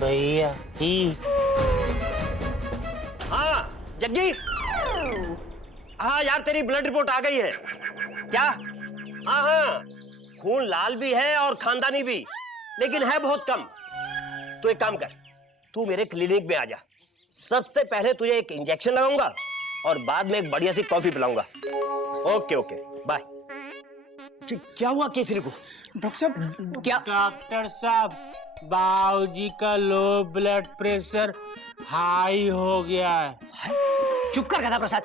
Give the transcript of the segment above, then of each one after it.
भैया ही। हाँ जग्गी, हाँ यार तेरी ब्लड रिपोर्ट आ गई है क्या? हाँ हाँ, खून लाल भी है और खानदानी भी, लेकिन है बहुत कम। तो एक काम कर, तू मेरे क्लिनिक में आ जा। सबसे पहले तुझे एक इंजेक्शन लगाऊंगा और बाद में एक बढ़िया सी कॉफी पिलाऊंगा। Okay okay bye. क्या हुआ केसरी को? डॉक्टर साहब क्या? डॉक्टर साहब, बाबूजी का लो ब्लड प्रेशर हाई हो गया है। चुप कर गधा प्रसाद,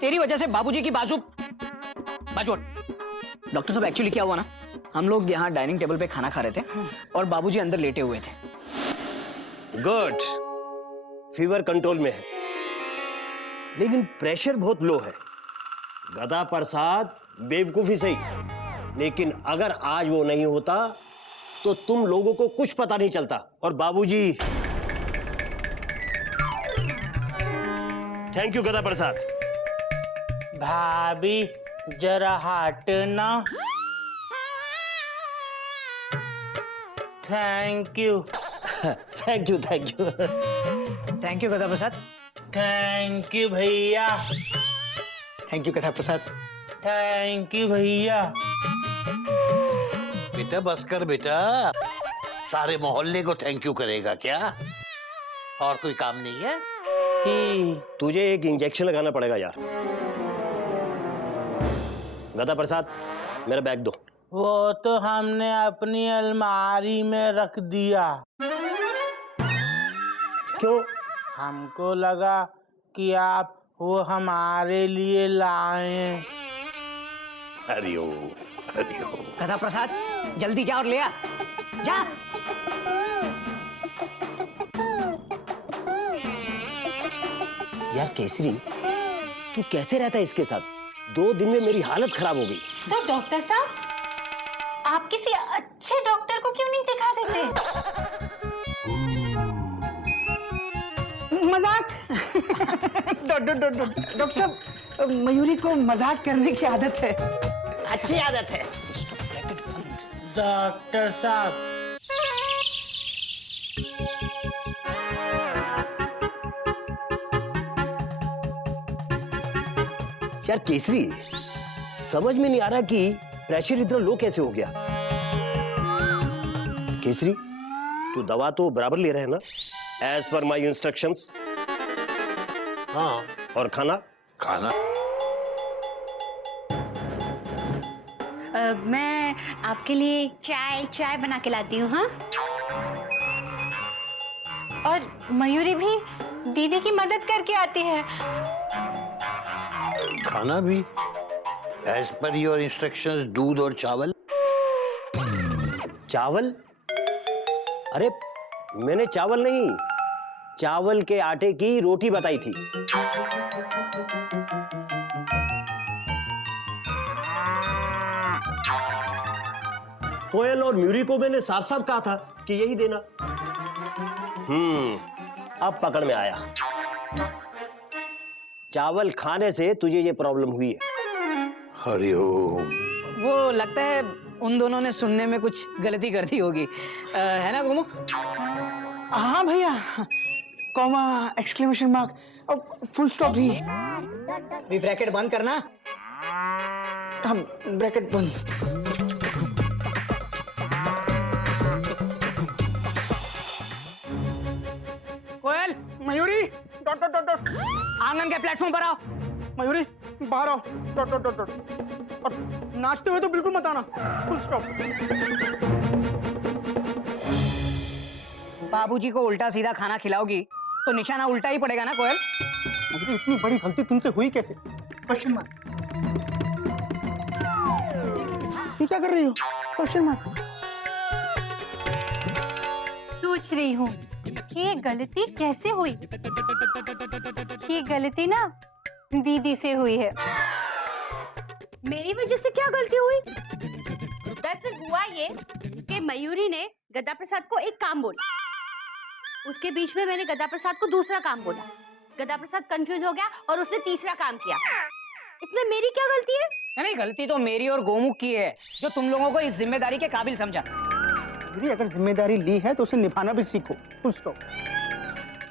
तेरी वजह से बाबूजी की बाजू डॉक्टर साहब एक्चुअली क्या हुआ ना, हम लोग यहाँ डाइनिंग टेबल पे खाना खा रहे थे और बाबूजी अंदर लेटे हुए थे। गुड, फीवर कंट्रोल में है, लेकिन प्रेशर बहुत लो है। गधा प्रसाद बेवकूफी सही, लेकिन अगर आज वो नहीं होता तो तुम लोगों को कुछ पता नहीं चलता। और बाबूजी, थैंक यू गधा प्रसाद। भाभी जरा हटना। Thank you. Thank you thank you. Thank you गधा प्रसाद। थैंक यू भैया। थैंक यू गधा प्रसाद। थैंक यू भैया। बेटा बस कर बेटा, सारे मोहल्ले को थैंक यू करेगा क्या? और कोई काम नहीं है? तुझे एक इंजेक्शन लगाना पड़ेगा यार। गधा प्रसाद मेरा बैग दो। वो तो हमने अपनी अलमारी में रख दिया। क्यों? हमको लगा कि आप वो हमारे लिए लाए। हरिओम हरिओम। गधा प्रसाद जल्दी जा और ले आ, जा। यार केसरी, तू कैसे रहता है इसके साथ? 2 दिन में मेरी हालत खराब हो गई। तो डॉक्टर साहब, आप किसी अच्छे डॉक्टर को क्यों नहीं दिखा देते? मजाक। डॉक्टर साहब, मयूरी को मजाक करने की आदत है। अच्छी आदत है। डॉक्टर साहब, यार केसरी, समझ में नहीं आ रहा कि प्रेशर इतना लो कैसे हो गया। केसरी, तू दवा तो बराबर ले रहा है ना, एज पर माई इंस्ट्रक्शंस? हाँ। और खाना? खाना मैं आपके लिए चाय बना के लाती हूँ। हाँ, और मयूरी भी दीदी की मदद करके आती है। खाना भी एज पर योर इंस्ट्रक्शंस, दूध और चावल। चावल? अरे मैंने चावल नहीं, चावल के आटे की रोटी बताई थी। कोयल और म्यूरी को मैंने साफ साफ कहा था कि यही देना। अब पकड़ में आया। चावल खाने से तुझे ये प्रॉब्लम हुई है। हरिओम। वो लगता है उन दोनों ने सुनने में कुछ गलती कर दी होगी, है ना गोमुख? हाँ भैया, कॉमा, एक्सक्लेमेशन मार्क और फुल स्टॉप भी। अभी ब्रैकेट बंद करना। हम ब्रैकेट बंद। Koyal, Mayuri, dot dot dot dot. आंगन के प्लेटफॉर्म पर आओ। मयूरी बाहर आओ, डॉट डॉट डॉट डॉट। और नाचते हुए तो बिल्कुल मत आना, फुल स्टॉप। बाबूजी को उल्टा सीधा खाना खिलाओगी तो निशाना उल्टा ही पड़ेगा ना कोयल? मयूरी, इतनी बड़ी गलती तुमसे हुई कैसे? Question mark. तू क्या कर रही हो? Question mark. सोच रही हूँ कि ये गलती कैसे हुई। ये गलती ना दीदी से हुई है। मेरी वजह से क्या गलती हुई? दरअसल हुआ ये कि मयूरी ने गदा प्रसाद को एक काम बोला, उसके बीच में मैंने गदा प्रसाद को दूसरा काम बोला। गदा प्रसाद कंफ्यूज हो गया और उसने तीसरा काम किया। इसमें मेरी क्या गलती है? नहीं, गलती तो मेरी और गोमुख की है, जो तुम लोगों को इस जिम्मेदारी के काबिल समझा। मयूरी, अगर जिम्मेदारी ली है तो उसे निभाना भी सीखो। Full stop.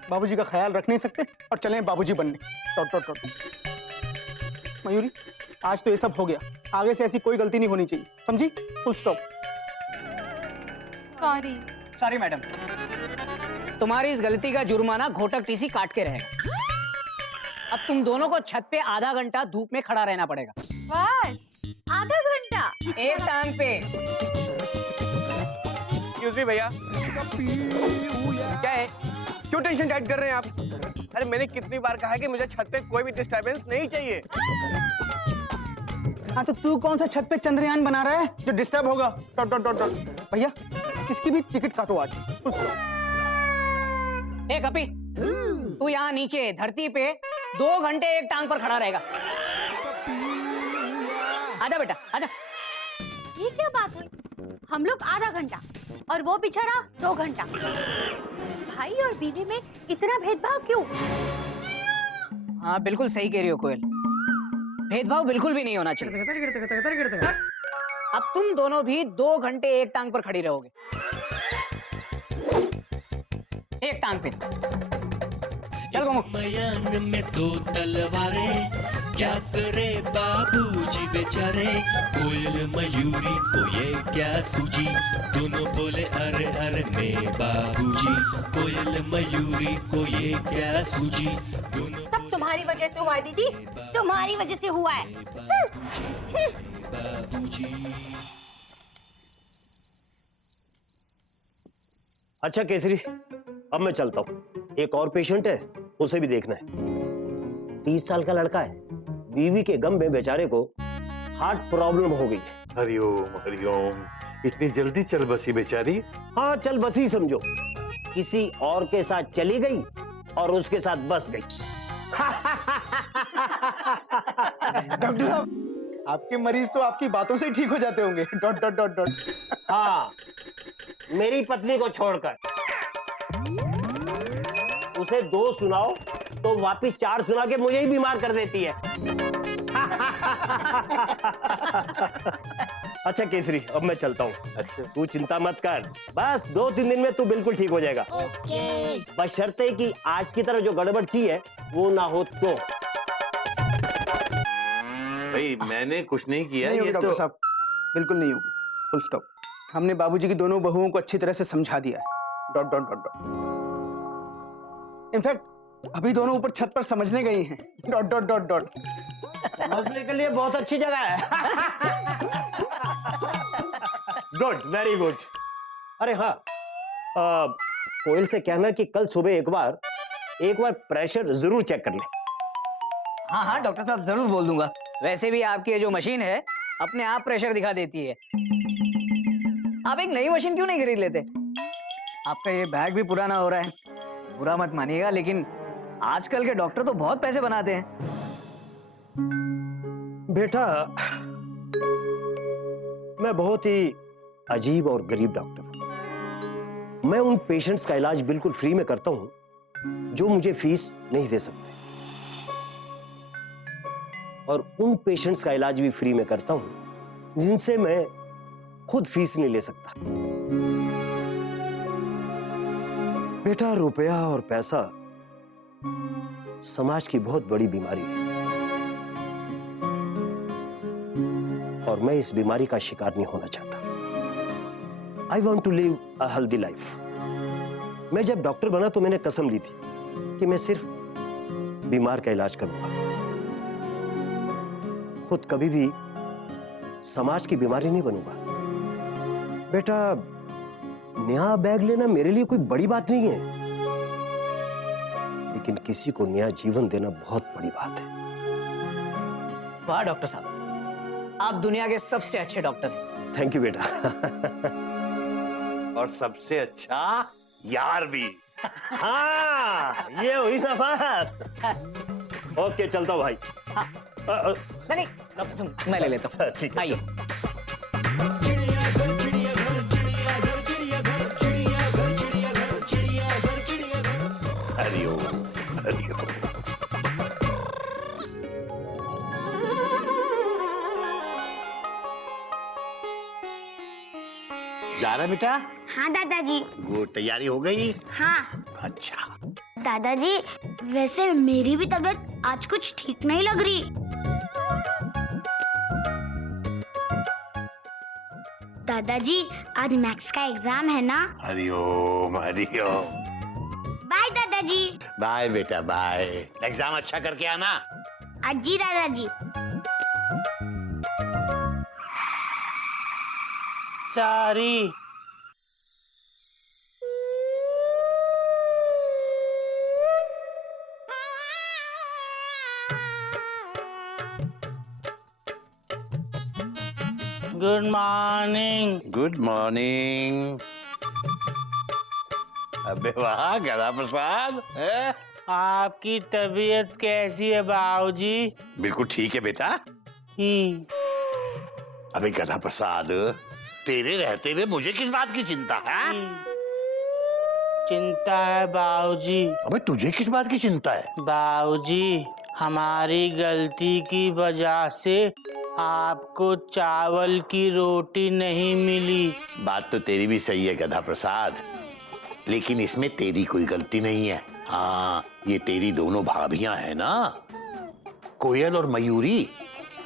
बाबूजी का ख्याल रख नहीं सकते और चलें बाबूजी बनने। Dot dot dot. मयूरी, आज तो ये सब हो गया, आगे से ऐसी कोई गलती नहीं होनी चाहिए, समझी? Full stop. Sorry. Sorry madam, तुम्हारी इस गलती का जुर्माना घोटक टीसी काट के रहेगा। अब तुम दोनों को छत पे आधा घंटा धूप में खड़ा रहना पड़ेगा। बस आधा घंटा? एक टांग पे। एक्सक्यूज मी भैया, क्या है? क्यों टेंशन टाइट कर रहे हैं आप? अरे मैंने कितनी बार कहा है कि मुझे छत पे कोई भी डिस्टरबेंस नहीं चाहिए। हाँ तो तू कौन सा छत पे चंद्रयान बना रहा है जो डिस्टर्ब होगा? Dot dot dot dot. भैया किसकी भी टिकट काटो आज। ए कपी, तू यहाँ नीचे धरती पे 2 घंटे एक टांग पर खड़ा रहेगा। आजा बेटा आजा। ये क्या बात हुई? हम लोग आधा घंटा और वो बेचारा 2 घंटा। भाई और बीवी में इतना भेदभाव क्यों? हाँ बिल्कुल सही कह रही हो कोयल, भेदभाव बिल्कुल भी नहीं होना चाहिए। अब तुम दोनों भी 2 घंटे एक टांग पर खड़ी रहोगे, एक टांग पे। चल गोमू। मयान में 2 तलवारें, क्या करे बाबूजी बेचारे। कोयल मयूरी को ये क्या सूझी, दोनों बोले अरे अरे मैं बाबूजी। कोयल मयूरी को ये क्या सूझी, दोनों सब तुम्हारी वजह से हुआ है दीदी, तुम्हारी वजह से हुआ है। बाबूजी। अच्छा केसरी, अब मैं चलता हूँ, एक और पेशेंट है, उसे भी देखना है। 30 साल का लड़का है, बीवी के गम में बेचारे को हार्ट प्रॉब्लम हो गई है। हरिओम हरिओम, इतनी जल्दी चल बसी बेचारी। हाँ चल बसी समझो, किसी और के साथ चली गई और उसके साथ बस गई। डॉक्टर साहब, आपके मरीज तो आपकी बातों से ही ठीक हो जाते होंगे। Dot dot dot dot. हाँ, मेरी पत्नी को छोड़कर। उसे 2 सुनाओ तो वापिस 4 सुना के मुझे ही बीमार कर देती है। अच्छा केसरी, अब मैं चलता हूँ। अच्छा तू चिंता मत कर, बस 2-3 दिन में तू बिल्कुल ठीक हो जाएगा। बशर्ते कि आज की तरह जो गड़बड़ की है वो ना हो तो। भाई मैंने कुछ नहीं किया। नहीं होगी ये डॉक्टर तो साहब, बिल्कुल नहीं होगी। Full stop. हमने बाबूजी की दोनों बहुओं को अच्छी तरह से समझा दिया है। Dot dot dot dot. In fact अभी दोनों ऊपर छत पर समझने गई हैं। Dot dot dot dot. समझने के लिए बहुत अच्छी जगह है। Good, very good. अरे हाँ, कोयल से कहना कि कल सुबह एक बार प्रेशर जरूर चेक कर ले। हाँ हाँ डॉक्टर साहब जरूर बोल दूंगा। वैसे भी आपकी ये जो मशीन है अपने आप प्रेशर दिखा देती है। आप एक नई मशीन क्यों नहीं खरीद लेते? आपका ये बैग भी पुराना हो रहा है, बुरा मत मानिएगा, लेकिन आजकल के डॉक्टर तो बहुत पैसे बनाते हैं। बेटा, मैं बहुत ही अजीब और गरीब डॉक्टर हूं। मैं उन पेशेंट्स का इलाज बिल्कुल फ्री में करता हूं जो मुझे फीस नहीं दे सकते, और उन पेशेंट्स का इलाज भी फ्री में करता हूं जिनसे मैं खुद फीस नहीं ले सकता। बेटा, रुपया और पैसा समाज की बहुत बड़ी बीमारी है, और मैं इस बीमारी का शिकार नहीं होना चाहता। I want to live a healthy life. मैं जब डॉक्टर बना तो मैंने कसम ली थी कि मैं सिर्फ बीमार का इलाज करूंगा, खुद कभी भी समाज की बीमारी नहीं बनूंगा। बेटा, नया बैग लेना मेरे लिए कोई बड़ी बात नहीं है, लेकिन किसी को नया जीवन देना बहुत बड़ी बात है। वाह डॉक्टर साहब, आप दुनिया के सबसे अच्छे डॉक्टर हैं। थैंक यू बेटा। और सबसे अच्छा यार भी। हाँ, ये हुई ना बात। ओके, चलता हूँ भाई। हाँ। नहीं डॉक्टर साहब, मैं ले लेता हूँ। ठीक है, आइए। हरिओम हरिओम। जा रहा बेटा? हाँ दादाजी। गुड, तैयारी हो गई? हाँ अच्छा। दादाजी, वैसे मेरी भी तबीयत आज कुछ ठीक नहीं लग रही। दादाजी, आज मैथ्स का एग्जाम है ना? हरिओम हरिओम। बाय दादाजी। बाय बेटा बाय। एग्जाम अच्छा करके आना। जी दादाजी। Sorry. Good morning. Good morning. अबे वाह गधा प्रसाद है? आपकी तबीयत कैसी है बाबूजी? बिल्कुल ठीक है बेटा। अबे गधा प्रसाद, तेरे रहते हुए मुझे किस बात की चिंता है? चिंता है बाबूजी। अबे तुझे किस बात की चिंता है? बाबूजी, हमारी गलती की वजह से आपको चावल की रोटी नहीं मिली। बात तो तेरी भी सही है गधा प्रसाद, लेकिन इसमें तेरी कोई गलती नहीं है। हाँ, ये तेरी दोनों भाभियां हैं ना, कोयल और मयूरी।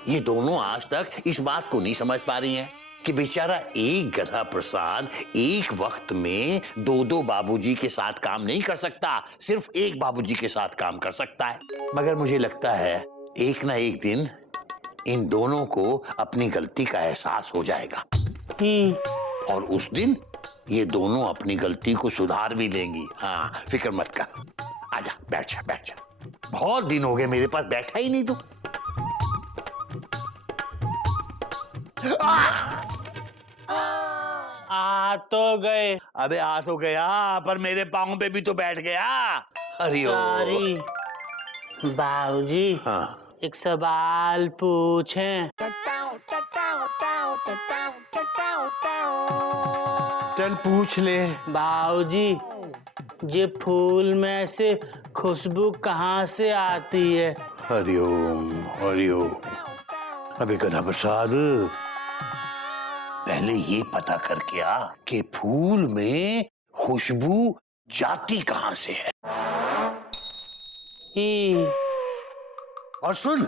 ये दोनों आज तक इस बात को नहीं समझ पा रही हैं कि बेचारा एक गधा प्रसाद एक वक्त में दो बाबूजी के साथ काम नहीं कर सकता, सिर्फ एक बाबूजी के साथ काम कर सकता है। मगर मुझे लगता है एक ना एक दिन इन दोनों को अपनी गलती का एहसास हो जाएगा और उस दिन ये दोनों अपनी गलती को सुधार भी लेंगी। हाँ, फिक्र मत कर। आजा, बैठ जा बैठ जा। बहुत दिन हो गए मेरे पास बैठा ही नहीं तू। आ तो गए। अबे आ तो गया, पर मेरे पाँव पे भी तो बैठ गया। हरिओम। सॉरी बाबूजी। हाँ, एक सवाल पूछें? चल पूछ ले। बाबूजी, ये फूल में से खुशबू कहाँ से आती है? हरिओम हरिओम। अबे गधा प्रसाद, पहले ये पता करके आ कि फूल में खुशबू जाती कहाँ से है। और सुन,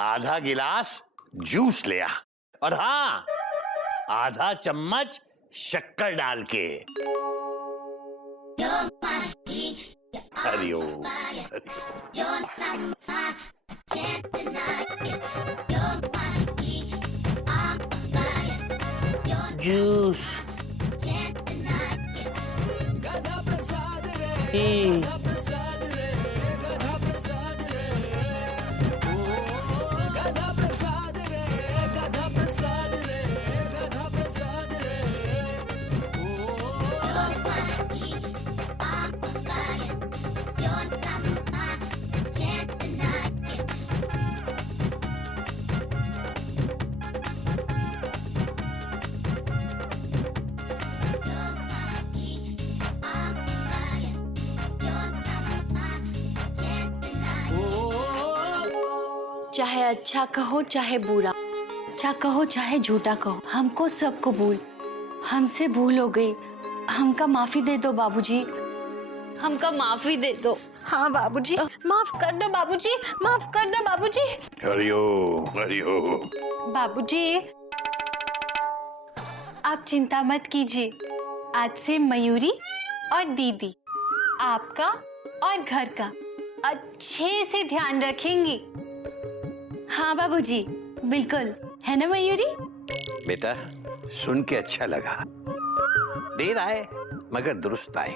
आधा गिलास जूस ले आ, और हाँ, आधा चम्मच शक्कर डाल के। हरिओम हरिओम। जूस चाहे अच्छा कहो चाहे बुरा, अच्छा कहो चाहे झूठा कहो, हमको सब कबूल। हमसे भूल हो गई, हमका माफी दे दो बाबूजी, हमका माफी दे दो। हाँ बाबूजी, माफ कर दो बाबूजी, माफ कर दो बाबूजी। हरिओम हरिओम। बाबूजी, आप चिंता मत कीजिए। आज से मयूरी और दीदी आपका और घर का अच्छे से ध्यान रखेंगी। हाँ बाबूजी, बिल्कुल, है ना मयूरी? बेटा, सुन के अच्छा लगा। देर आए मगर दुरुस्त आए।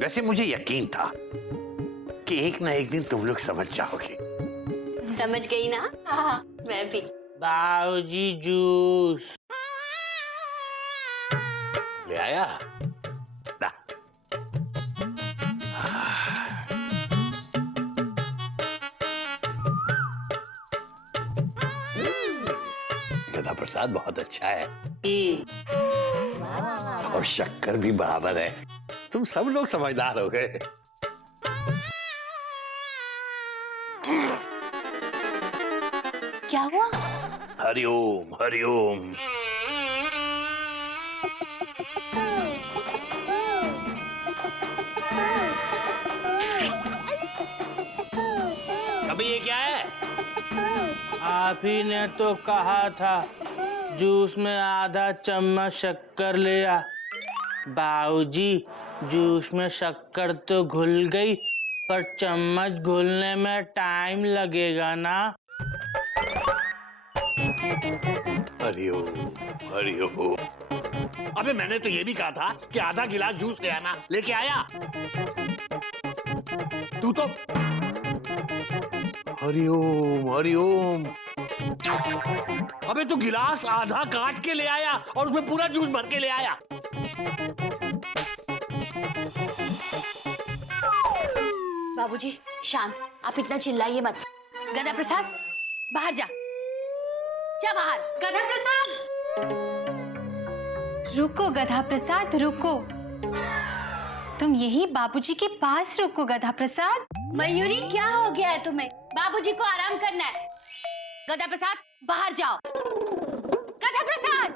वैसे मुझे यकीन था कि एक ना एक दिन तुम लोग समझ जाओगे। समझ गई ना? हाँ, मैं भी। बाबूजी, जूस ले आया? ला। गधा प्रसाद बहुत अच्छा है और शक्कर भी बराबर है। तुम सब लोग समझदार हो गए। क्या हुआ? हरिओम हरिओम। अबे ये क्या है? आप ही ने तो कहा था जूस में आधा चम्मच शक्कर ले आ। बाबूजी, जूस में शक्कर तो घुल गई, पर चम्मच घुलने में टाइम लगेगा ना। हरिओम हरिओम। अबे मैंने तो ये भी कहा था कि आधा गिलास जूस ले आना, लेके आया। तू तो हरिओम हरिओम। अबे तू गिलास आधा काट के ले आया और उसमें पूरा जूस भर के ले आया। बाबूजी शांत, आप इतना चिल्लाइए मत। गदा प्रसाद बाहर जा, जा बाहर। गदा प्रसाद, रुको गधा प्रसाद रुको, तुम यही बाबूजी के पास रुको गधा प्रसाद। मयूरी क्या हो गया है तुम्हें? बाबूजी को आराम करना है। गदा प्रसाद बाहर जाओ। गदा प्रसाद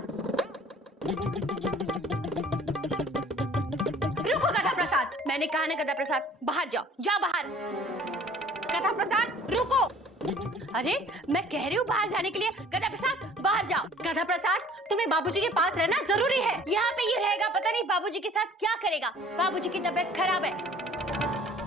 रुको। गदा प्रसाद, मैंने कहा ना गदा प्रसाद बाहर जाओ, जाओ बाहर। गदा प्रसाद रुको। अरे मैं कह रही हूँ बाहर जाने के लिए। गदा प्रसाद बाहर जाओ। गदा प्रसाद, तुम्हें बाबूजी के पास रहना जरूरी है। यहाँ पे ये रहेगा, पता नहीं बाबूजी के साथ क्या करेगा। बाबूजी की तबीयत खराब है।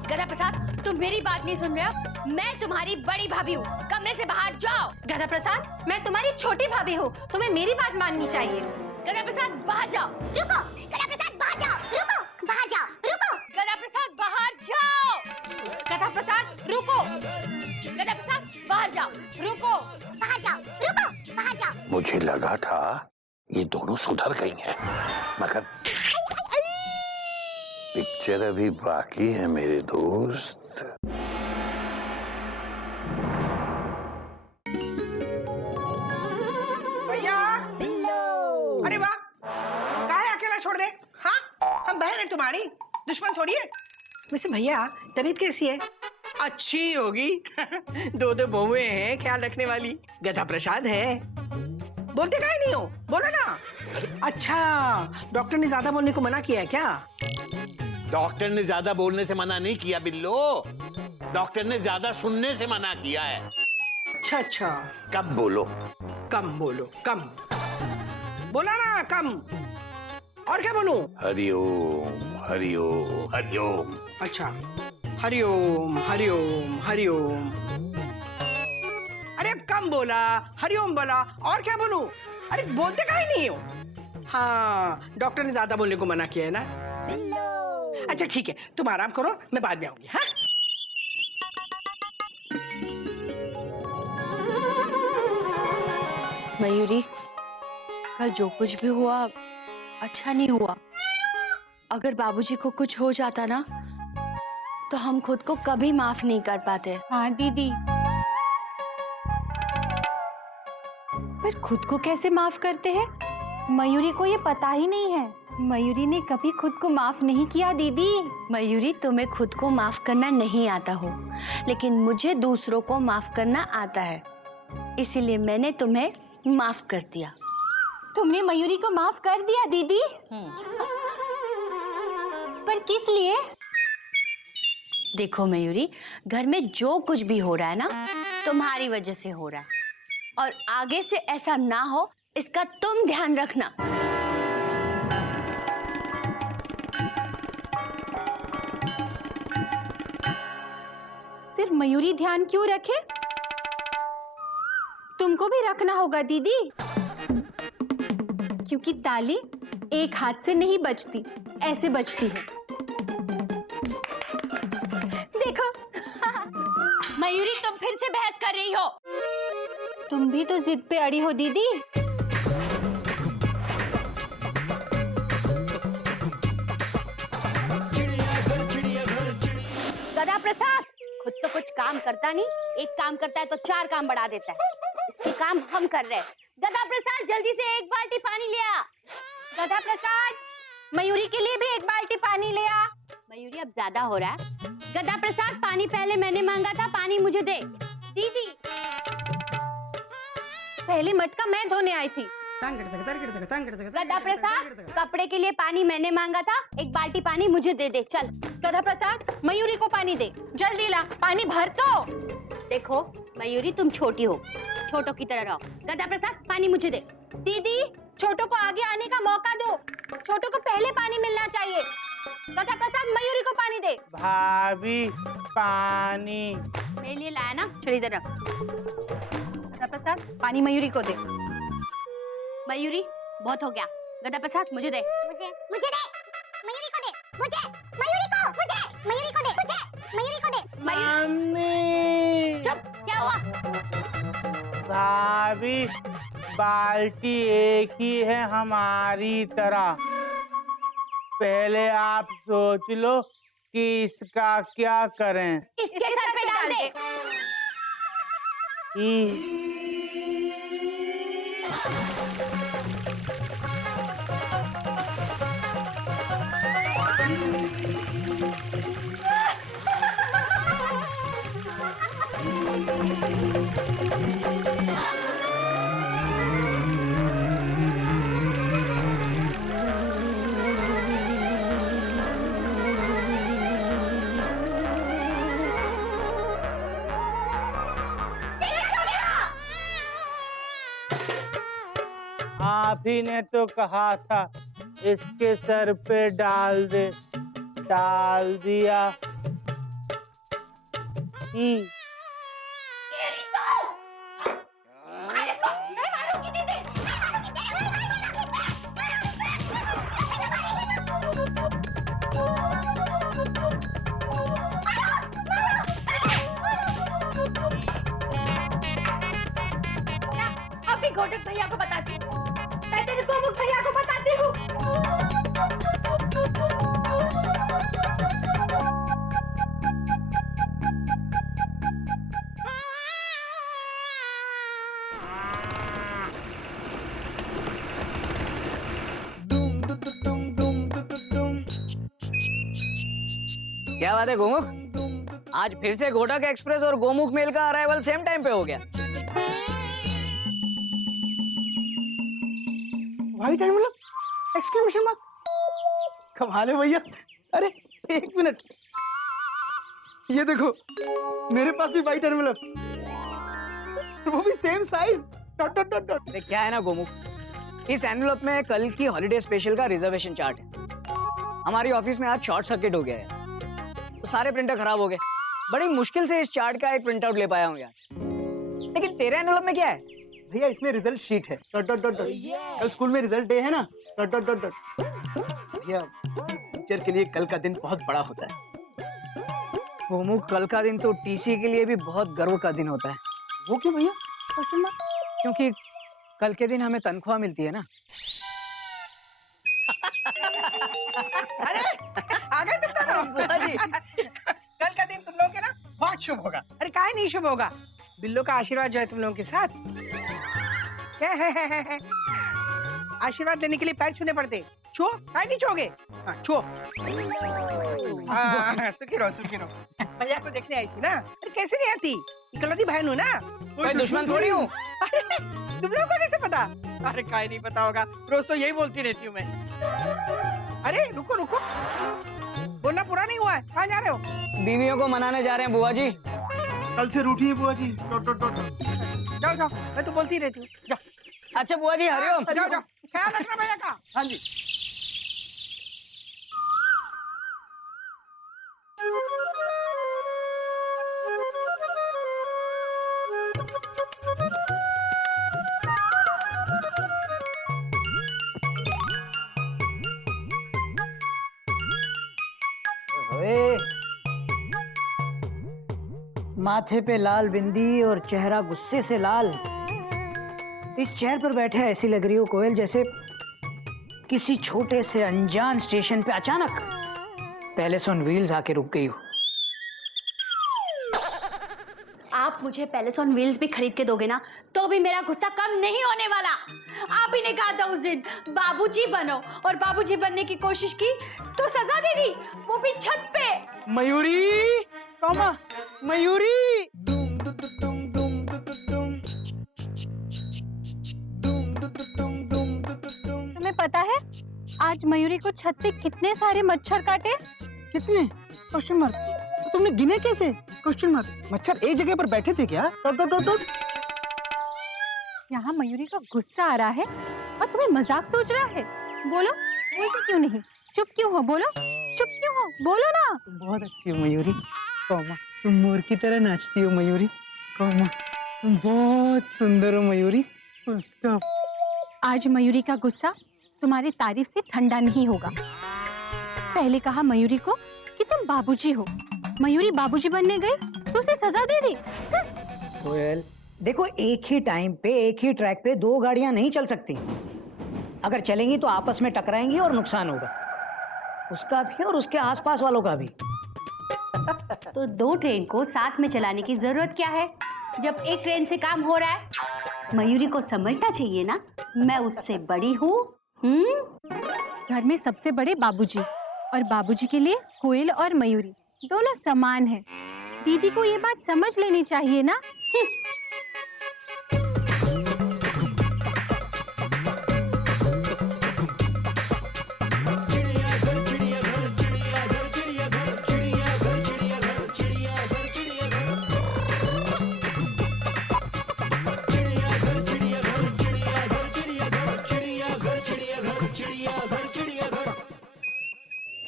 गदा प्रसाद, तुम मेरी बात नहीं सुन रहे हो? मैं तुम्हारी बड़ी भाभी हूँ, कमरे से बाहर जाओ। गधा प्रसाद, मैं तुम्हारी छोटी भाभी हूँ, तुम्हें मेरी बात माननी चाहिए। गदा प्रसाद बाहर जाओ। रुको। गदा प्रसाद बाहर जाओ। रुको। बाहर जाओ। रुको। गदा प्रसाद बाहर जाओ। गधा प्रसाद रुको। गदा प्रसाद बाहर जाओ। रुको। बाहर जाओ। रुको। बाहर जाओ। मुझे लगा था ये दोनों सुधर गई हैं, मगर पिक्चर अभी बाकी है मेरे दोस्त। भैया, अरे वाह, काहे अकेला छोड़ दे? हाँ, हम बहन है तुम्हारी, दुश्मन थोड़ी है। वैसे भैया तबीयत कैसी है? अच्छी होगी। दो दो बहुएं हैं ख्याल रखने वाली। गधा प्रसाद है। बोलते काहे नहीं हो? बोलो ना। अच्छा, डॉक्टर ने ज्यादा बोलने को मना किया है क्या? डॉक्टर ने ज्यादा बोलने से मना नहीं किया बिल्लो, डॉक्टर ने ज्यादा सुनने से मना किया है। अच्छा अच्छा, कब बोलो? कम बोलो, कम बोला ना, कम। और क्या बोलूं? हरिओम हरिओम हरिओम। अच्छा, हरिओम हरिओम हरिओम। अरे अब कम बोला, हरिओम बोला, और क्या बोलूं? अरे बोलते काहे नहीं हो? हाँ, डॉक्टर ने ज्यादा बोलने को मना किया है ना। अच्छा ठीक है, तुम आराम करो, मैं बाद में आऊंगी। हाँ, मयूरी, कल जो कुछ भी हुआ अच्छा नहीं हुआ। अगर बाबूजी को कुछ हो जाता ना, तो हम खुद को कभी माफ नहीं कर पाते। हाँ दीदी, पर खुद को कैसे माफ करते हैं? मयूरी को ये पता ही नहीं है। मयूरी ने कभी खुद को माफ नहीं किया दीदी। मयूरी, तुम्हें खुद को माफ करना नहीं आता हो, लेकिन मुझे दूसरों को माफ करना आता है, इसीलिए मैंने तुम्हें माफ कर दिया। तुमने मयूरी को माफ कर दिया दीदी? पर किस लिए? देखो मयूरी, घर में जो कुछ भी हो रहा है ना, तुम्हारी वजह से हो रहा है, और आगे से ऐसा ना हो इसका तुम ध्यान रखना। सिर्फ मयूरी ध्यान क्यों रखे? तुमको भी रखना होगा दीदी, क्योंकि ताली एक हाथ से नहीं बजती, ऐसे बजती है। देखो। मयूरी, तुम फिर से बहस कर रही हो। तुम भी तो जिद पे अड़ी हो दीदी। गधा प्रसाद खुद तो कुछ काम करता नहीं, एक काम करता है तो चार काम बढ़ा देता है। इसके काम हम कर रहे हैं। गधा प्रसाद जल्दी से एक बाल्टी पानी ले आ। गधा प्रसाद, मयूरी के लिए भी एक बाल्टी पानी ले आ। मयूरी अब ज्यादा हो रहा है। गधा प्रसाद, पानी पहले मैंने मांगा था, पानी मुझे दे। दीदी, पहले मटका मैं धोने आई थी। गधा प्रसाद, कपड़े के लिए पानी मैंने मांगा था, एक बाल्टी पानी मुझे दे दे। चल। गधा प्रसाद, मयूरी को पानी दे, जल्दी ला, पानी भर तो। देखो मयूरी, तुम छोटी हो, छोटों की तरह रहो। गदा प्रसाद, पानी मुझे दे। दीदी, छोटों को आगे आने का मौका दो, छोटों को पहले पानी मिलना चाहिए। गदा प्रसाद, मयूरी को पानी दे। भाभी पानी। मेरे लिए लाया ना, चल इधर रख। गदा प्रसाद, पानी मयूरी को दे। मयूरी, बहुत हो गया। गदा प्रसाद, मुझे दे। मुझे दे, मयूरी को दे, मुझे, मयूरी को, मुझे, मयूरी को दे, मुझे, मयूरी को दे। मम्मी। चुप, क्या हुआ? भाभी, बाल्टी एक ही है हमारी तरह। पहले आप सोच लो कि इसका क्या करें। इसके सर पे डाल दे। आप ही ने तो कहा था इसके सर पे डाल दे, डाल दिया। अभी घोटक भैया को बताती हूँ, मैं तेरे गोमुख भैया को बताती हूँ। क्या बात है गोमुख, आज फिर से घोटक एक्सप्रेस और गोमुख मेल का अराइवल सेम टाइम पे हो गया। White envelope, exclamation mark. कमाल है भैया। अरे एक मिनट, ये देखो मेरे पास भी व्हाइट एनवलप, वो भी same size, dot dot dot dot. अरे क्या है ना गोमुख, इस एनवलप में कल की हॉलिडे स्पेशल का रिजर्वेशन चार्ट है। हमारी ऑफिस में आज शॉर्ट सर्किट हो गया है, तो सारे प्रिंटर खराब हो गए। बड़ी मुश्किल से इस चार्ट का एक प्रिंट आउट ले पाया हूँ यार। लेकिन तेरे एनवलप में क्या है? भैया इसमें रिजल्ट शीट है, डॉट डॉट डॉट डॉट। कल स्कूल में रिजल्ट डे है ना, डॉट डॉट डॉट डॉट। भैया टीचर के लिए कल का दिन बहुत बड़ा होता है। गोमुख, कल का दिन तो टीसी के लिए भी बहुत गर्व का दिन होता है। वो क्यों भैया? Question mark. क्योंकि कल के दिन हमें तनख्वाह मिलती है ना। अरे आ गए तुम दोनों। बुआ जी। कल का दिन तुम लोगों के ना बहुत शुभ होगा। अरे काहे नहीं शुभ होगा, बिल्लो का आशीर्वाद जो है तुम लोगों के साथ। आशीर्वाद लेने के लिए पैर छूने पड़ते, छो काहे नहीं छूओगे? हाँ छो। सुखी रहो सुखी रहो। भैया को देखने आई थी ना। अरे कैसे नहीं आती, इकलौती बहन हूँ ना। मैं दुश्मन थोड़ी हूँ। तुम लोगों को कैसे पता? अरे काहे नहीं पता होगा, रोज तो यही बोलती रहती हूँ मैं। अरे रुको रुको, बोलना पूरा नहीं हुआ है, कहाँ जा रहे हो? बीवियों को मनाने जा रहे हैं बुआ जी। कल से रूठी है बुआ जी, डॉट डॉट डॉट। जाओ जाओ, मैं तो बोलती रहती हूँ, जाओ। अच्छा बुआ जी, हरिओम। जाओ जाओ, ख्याल रखना भैया का। हाँ जी। माथे पे लाल बिंदी और चेहरा गुस्से से लाल। इस चेयर पर बैठे ऐसी लग रही हो कोयल जैसे किसी छोटे से अनजान स्टेशन पे अचानक पैलेस ऑन व्हील्स आके रुक गई हो। आप मुझे पैलेस ऑन व्हील्स भी खरीद के दोगे ना, तो भी मेरा गुस्सा कम नहीं होने वाला। आप ही ने कहा था उस दिन बाबूजी बनो, और बाबूजी बनने की कोशिश की तो सजा दे दी, वो भी छत पे। मयूरी, टॉमा, मयूरी। तुम्हें पता है आज मयूरी को छत पे कितने सारे मच्छर काटे? कितने? Question mark. तुमने गिने कैसे? Question mark. मच्छर एक जगह पर बैठे थे क्या? Dot dot dot dot. यहाँ मयूरी का गुस्सा आ रहा है और तुम्हें मजाक सोच रहा है। बोलो, बोलते क्यों नहीं? चुप क्यों हो? बोलो, चुप क्यों हो? बोलो ना। तुम बहुत अच्छी हो मयूरी। कौमा, तुम मोर की तरह नाचती हो मयूरी। कौमा, तुम बहुत सुंदर हो मयूरी। Full stop. आज मयूरी का गुस्सा तुम्हारी तारीफ से ठंडा नहीं होगा। पहले कहा मयूरी को कि तुम बाबूजी हो, मयूरी बाबूजी बनने गई तो उसे सजा दे दी। कोयल, देखो एक ही टाइम पे एक ही ट्रैक पे दो गाड़ियां नहीं चल सकती। अगर चलेंगी तो आपस में टकराएंगी और नुकसान होगा, उसका भी और उसके आसपास वालों का भी। तो दो ट्रेन को साथ में चलाने की जरूरत क्या है जब एक ट्रेन से काम हो रहा है? मयूरी को समझना चाहिए ना, मैं उससे बड़ी हूँ। घर में सबसे बड़े बाबूजी और बाबूजी के लिए कोयल और मयूरी दोनों समान हैं। दीदी को ये बात समझ लेनी चाहिए ना।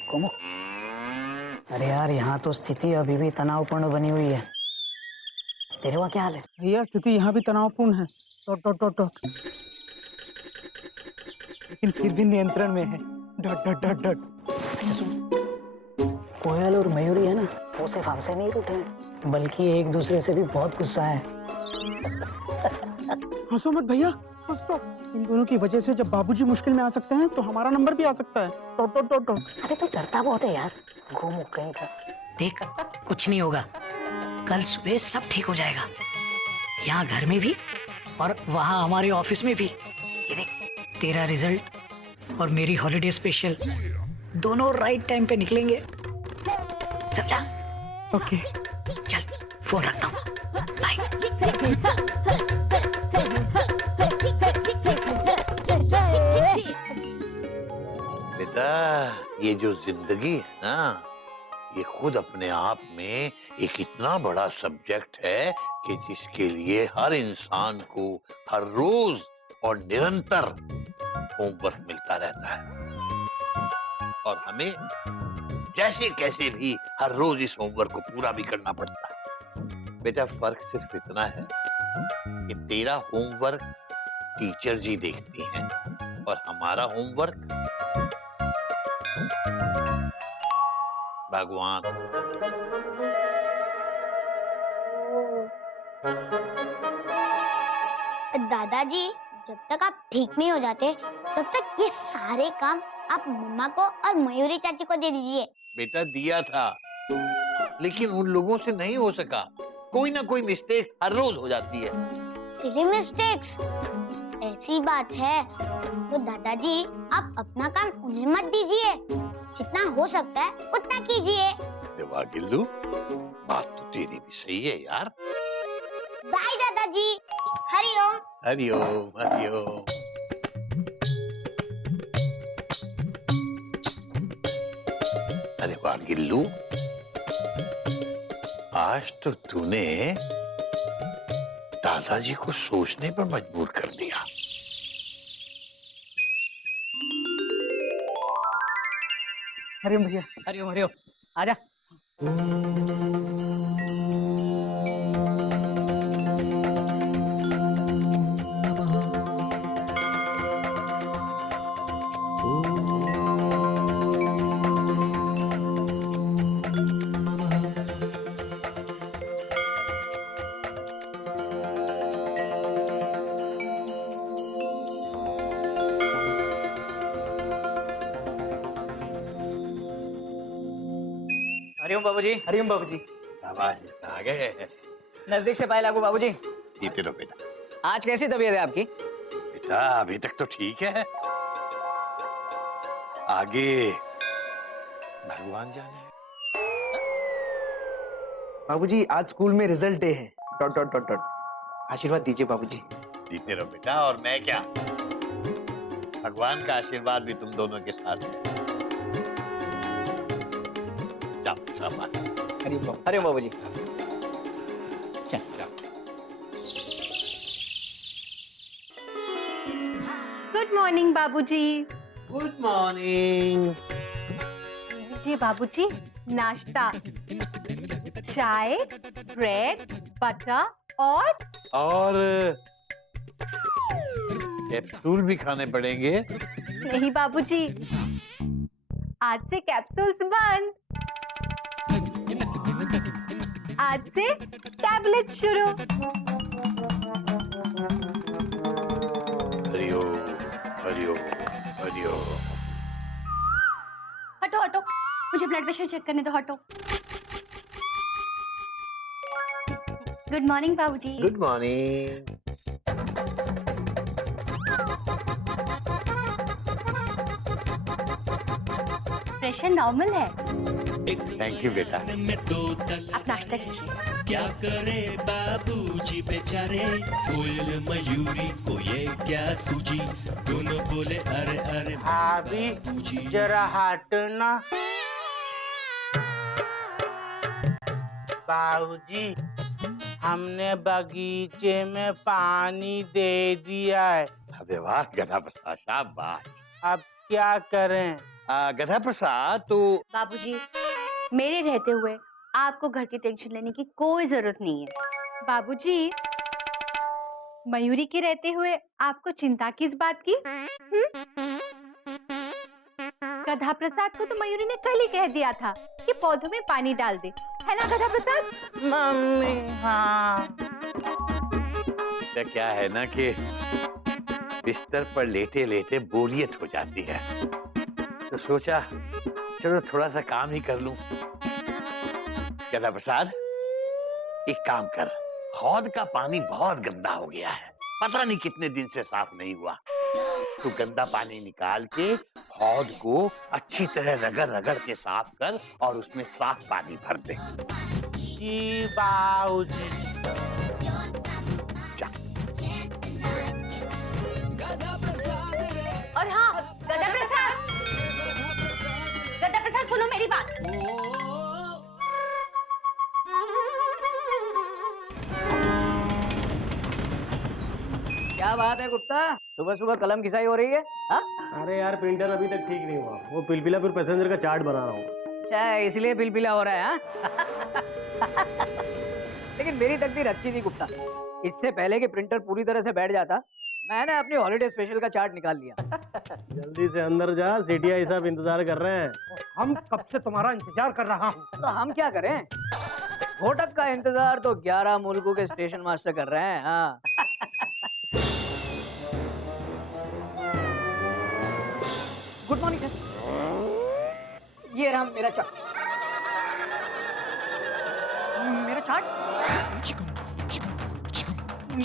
कोमो, अरे यार यहाँ तो स्थिति अभी भी तनावपूर्ण बनी हुई है। तेरे वहाँ क्या हाल है? भैया स्थिति यहाँ भी तनावपूर्ण है। Dot dot dot dot. लेकिन फिर भी नियंत्रण में है। Dot dot dot dot. अच्छा सुन, कोयल और मयूरी है ना, वो सिर्फ हमसे नहीं रूठे हैं, बल्कि एक दूसरे से भी बहुत गुस्सा है। हंसो मत भैया। स्टॉप। इन दोनों की वजह से जब बाबूजी मुश्किल में आ सकते हैं तो हमारा नंबर भी आ सकता है। Dot dot dot dot. अरे तू डरता बहुत है यार, घूमो कहीं का। देख, कुछ नहीं होगा, कल सुबह सब ठीक हो जाएगा। यहाँ घर में भी और वहाँ हमारे ऑफिस में भी। ये देख, तेरा रिजल्ट और मेरी हॉलिडे स्पेशल दोनों राइट टाइम पे निकलेंगे, समझा? ओके। चल फोन रखता हूँ, बाय। बेटा, ये जो जिंदगी है ना, ये खुद अपने आप में एक इतना बड़ा सब्जेक्ट है कि जिसके लिए हर इंसान को हर रोज और निरंतर होमवर्क मिलता रहता है और हमें जैसे कैसे भी हर रोज इस होमवर्क को पूरा भी करना पड़ता है। बेटा, फर्क सिर्फ इतना है कि तेरा होमवर्क टीचर जी देखती हैं और हमारा होमवर्क भगवान। दादाजी, जब तक आप ठीक नहीं हो जाते तब तक ये सारे काम आप मम्मा को और मयूरी चाची को दे दीजिए। बेटा, दिया था, लेकिन उन लोगों से नहीं हो सका। कोई ना कोई मिस्टेक हर रोज हो जाती है। सिली मिस्टेक्स, ऐसी बात है तो दादाजी आप अपना काम उन्हें मत दीजिए, जितना हो सकता है उतना कीजिए। वाह गिल्लू, बात तो तेरी भी सही है यार। बाय दादाजी, हरिओम। हरिओम हरिओम। अरे वाह गिल्लू, आज तो तूने दादाजी को सोचने पर मजबूर कर दिया। हरिओम भैया। हरिओम हरिओम, आजा। हरिओम बाबूजी। हरिओम बाबूजी। शाबाश, आ गए। नजदीक से पाए लागू बाबूजी। जीते रहो बेटा। आज कैसी तबीयत है आपकी? बेटा, अभी तक तो ठीक है, आगे भगवान जाने। बाबूजी, आज स्कूल में रिजल्ट डे है। Dot dot dot dot. आशीर्वाद दीजिए बाबूजी। जीते रहो बेटा, और मैं क्या, भगवान का आशीर्वाद भी तुम दोनों के साथ है। जाओ, शाबाश। अरे बाबूजी चल गुड मॉर्निंग बाबूजी। Good morning. जी बाबूजी, नाश्ता, चाय, ब्रेड, बटर और कैप्सूल भी खाने पड़ेंगे। नहीं बाबूजी, आज से कैप्सूल्स बंद, आज से टैबलेट शुरू। हरिओम हरिओम हरिओम। हटो हटो, मुझे ब्लड प्रेशर चेक करने दो, हटो। गुड मॉर्निंग बाबूजी। Good morning. प्रेशर नॉर्मल है। थैंक यू बेटा। में दो तल आप नाश्ता कीजिए। क्या करे बाबूजी बेचारे, कोयल मयूरी को ये क्या सूझी, दोनों बोले अरे अरे भाभी जरा हटना। बाबूजी, हमने बगीचे में पानी दे दिया है, अबे वाह गधा प्रसाद, शाबाश। अब क्या करें? गधा प्रसाद तो बाबूजी, मेरे रहते हुए आपको घर की टेंशन लेने की कोई जरूरत नहीं है। बाबूजी, मयूरी के रहते हुए आपको चिंता किस बात की? गधा प्रसाद को तो मयूरी ने कल ही कह दिया था कि पौधों में पानी डाल दे, है ना गधा प्रसाद? मम्मी हाँ। क्या है ना कि बिस्तर पर लेटे लेटे बोरियत हो जाती है, तो सोचा चलो थोड़ा सा काम ही कर लूं। गधा प्रसाद, एक काम कर, हौद का पानी बहुत गंदा हो गया है, पता नहीं कितने दिन से साफ नहीं हुआ। तो गंदा पानी निकाल के हौद को अच्छी तरह रगड़ रगड़ के साफ कर और उसमें साफ पानी भर दे। जी बाबूजी। जा। और हाँ, गधा प्रसाद सुनो मेरी बात। क्या बात है गुप्ता, सुबह सुबह कलम घिसाई हो रही है? हाँ? अरे यार प्रिंटर अभी तक ठीक नहीं हुआ, वो पिलपिलापुर पैसेंजर का चार्ट बना रहा हूँ। अच्छा, इसलिए पिलपिला हो रहा है हाँ? लेकिन मेरी तकदीर अच्छी थी गुप्ता, इससे पहले कि प्रिंटर पूरी तरह से बैठ जाता, मैंने अपनी हॉलिडे स्पेशल का चार्ट निकाल लिया। जल्दी से अंदर जा, सीटीआई साहब इंतजार कर रहे हैं। हम कब से तुम्हारा इंतजार कर रहा हूँ। तो हम क्या करें, घोटक का इंतजार तो 11 मुल्कों के स्टेशन मास्टर कर रहे हैं। हाँ। गुड मॉर्निंग सर, ये रहा मेरा चार्ट।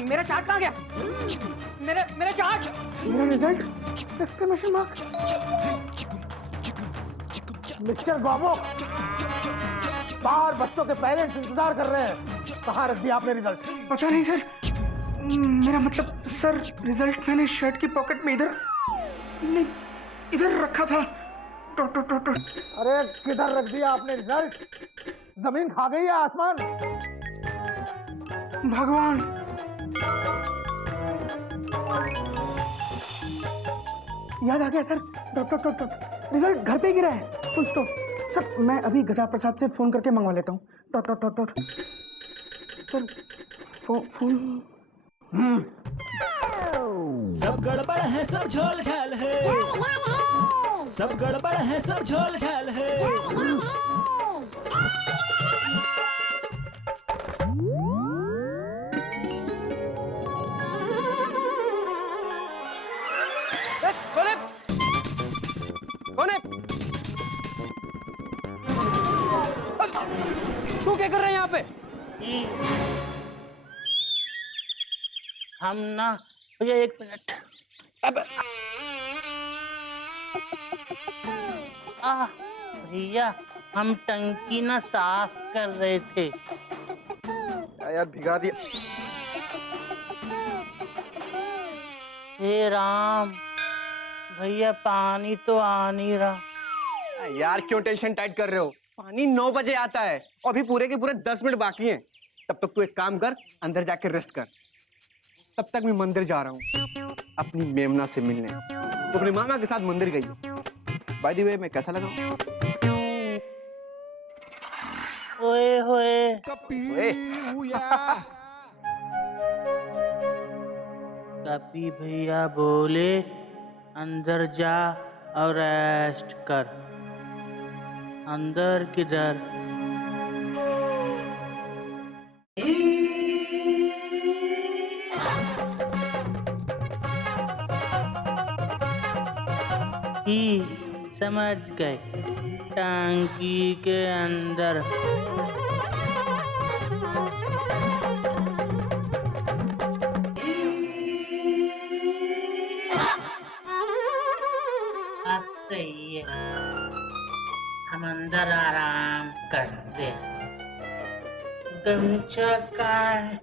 मेरा चार्ट कहाँ गया? मेरा चार्ट, मेरा रिजल्ट, एक्सक्लेमेशन मार्क। मिस्टर बाबू, बाहर बच्चों के पेरेंट्स इंतजार कर रहे हैं, कहाँ रख दिया आपने रिजल्ट? पता नहीं सर, मेरा मतलब सर, रिजल्ट मैंने शर्ट की पॉकेट में इधर रखा था। अरे किधर रख दिया आपने रिजल्ट? जमीन खा गई है आसमान? भगवान, याद आ गया सर, रिजल्ट घर पे गिरा है। Full stop. सर मैं अभी गधा प्रसाद से फोन करके मंगवा लेता हूँ। Sir phone. सब गड़बड़ है, सब झोल झाल है, सब गड़बड़ है, सब झोल झाल है। तू क्या कर रहे हैं यहाँ पे? हम ना भैया, एक मिनट। अब भैया, हम टंकी ना साफ कर रहे थे। यार भिगा दिया। हे राम, भैया पानी तो आ नहीं रहा। यार क्यों टेंशन टाइट कर रहे हो? पानी 9 बजे आता है और अभी पूरे के पूरे 10 मिनट बाकी हैं। तब तक तू एक काम कर, अंदर जाके रेस्ट कर। तब तक मैं मंदिर जा रहा हूँ अपनी मेमना से मिलने। तो अपने मामा के साथ मंदिर गई है। बाय द वे मैं कैसा लगा? ओए होए ओए, कपी भैया बोले अंदर जा और रेस्ट कर। अंदर किधर? ही समझ गए, टंकी के अंदर। अब सही है, हम अंदर आराम करते हैं। गमछा का है?